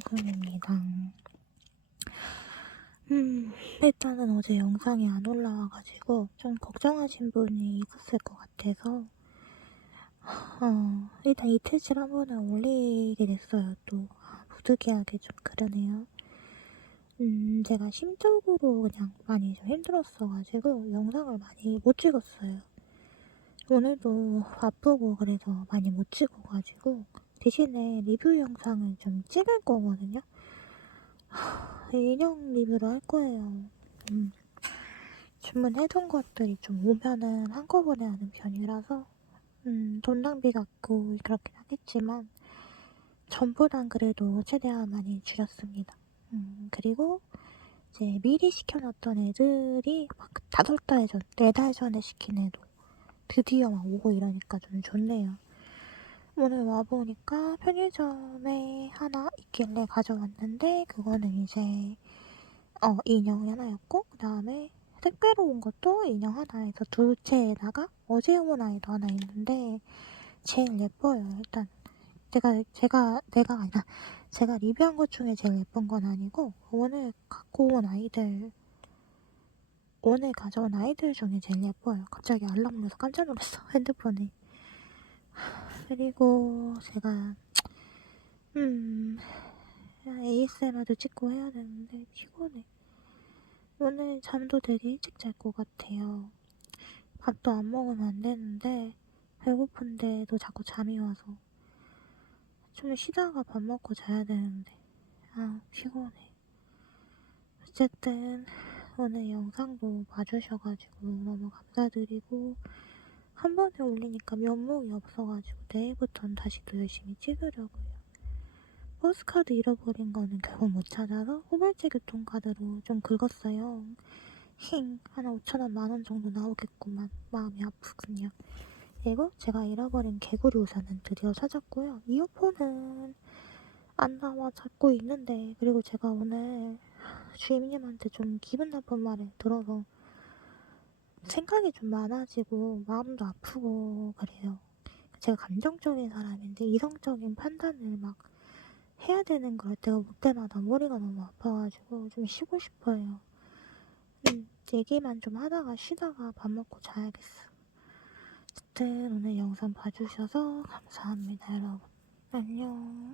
소금입니다. 음, 일단은 어제 영상이 안 올라와가지고 좀 걱정하신 분이 있었을 것 같아서 어, 일단 이틀치 한 번은 올리게 됐어요. 또 아, 부득이하게 좀 그러네요. 음, 제가 심적으로 그냥 많이 좀 힘들었어가지고 영상을 많이 못 찍었어요. 오늘도 바쁘고 그래서 많이 못 찍어가지고 대신에 리뷰 영상을 좀 찍을 거거든요. 하, 인형 리뷰를 할 거예요. 음, 주문해둔 것들이 좀 오면은 한꺼번에 하는 편이라서 음, 돈 낭비 같고 그렇긴 하겠지만 전보단 그래도 최대한 많이 줄였습니다. 음, 그리고 이제 미리 시켜놨던 애들이 막 다섯 달 전, 네 달 전에 시킨 애도 드디어 막 오고 이러니까 좀 좋네요. 오늘 와보니까 편의점에 하나 있길래 가져왔는데 그거는 이제 어 인형이 하나였고 그 다음에 택배로 온 것도 인형 하나에서 두 채에다가 어제 온 아이도 하나 있는데 제일 예뻐요 일단. 제가 제가 내가 아니라 제가 리뷰한 것 중에 제일 예쁜 건 아니고 오늘 갖고 온 아이들 오늘 가져온 아이들 중에 제일 예뻐요. 갑자기 알람 울려서 깜짝 놀랐어 핸드폰에 그리고 제가 음 ASMR도 찍고 해야 되는데 피곤해. 오늘 잠도 되게 일찍 잘 것 같아요. 밥도 안 먹으면 안 되는데 배고픈데도 자꾸 잠이 와서 좀 쉬다가 밥 먹고 자야 되는데 아 피곤해. 어쨌든 오늘 영상도 봐주셔가지고 너무 감사드리고 한 번에 올리니까 면목이 없어가지고 내일부터는 다시 또 열심히 찍으려고요. 버스카드 잃어버린 거는 결국 못 찾아서 후발제 교통카드로 좀 긁었어요. 힝, 한 5천원, 만원 정도 나오겠구만. 마음이 아프군요. 그리고 제가 잃어버린 개구리 우산은 드디어 찾았고요. 이어폰은 안 나와 찾고 있는데, 그리고 제가 오늘 주임님한테 좀 기분 나쁜 말을 들어서 생각이 좀 많아지고 마음도 아프고 그래요. 제가 감정적인 사람인데 이성적인 판단을 막 해야 되는 걸 때가 못 때마다 머리가 너무 아파가지고 좀 쉬고 싶어요. 음, 얘기만 좀 하다가 쉬다가 밥 먹고 자야겠어. 어쨌든 오늘 영상 봐주셔서 감사합니다, 여러분. 안녕.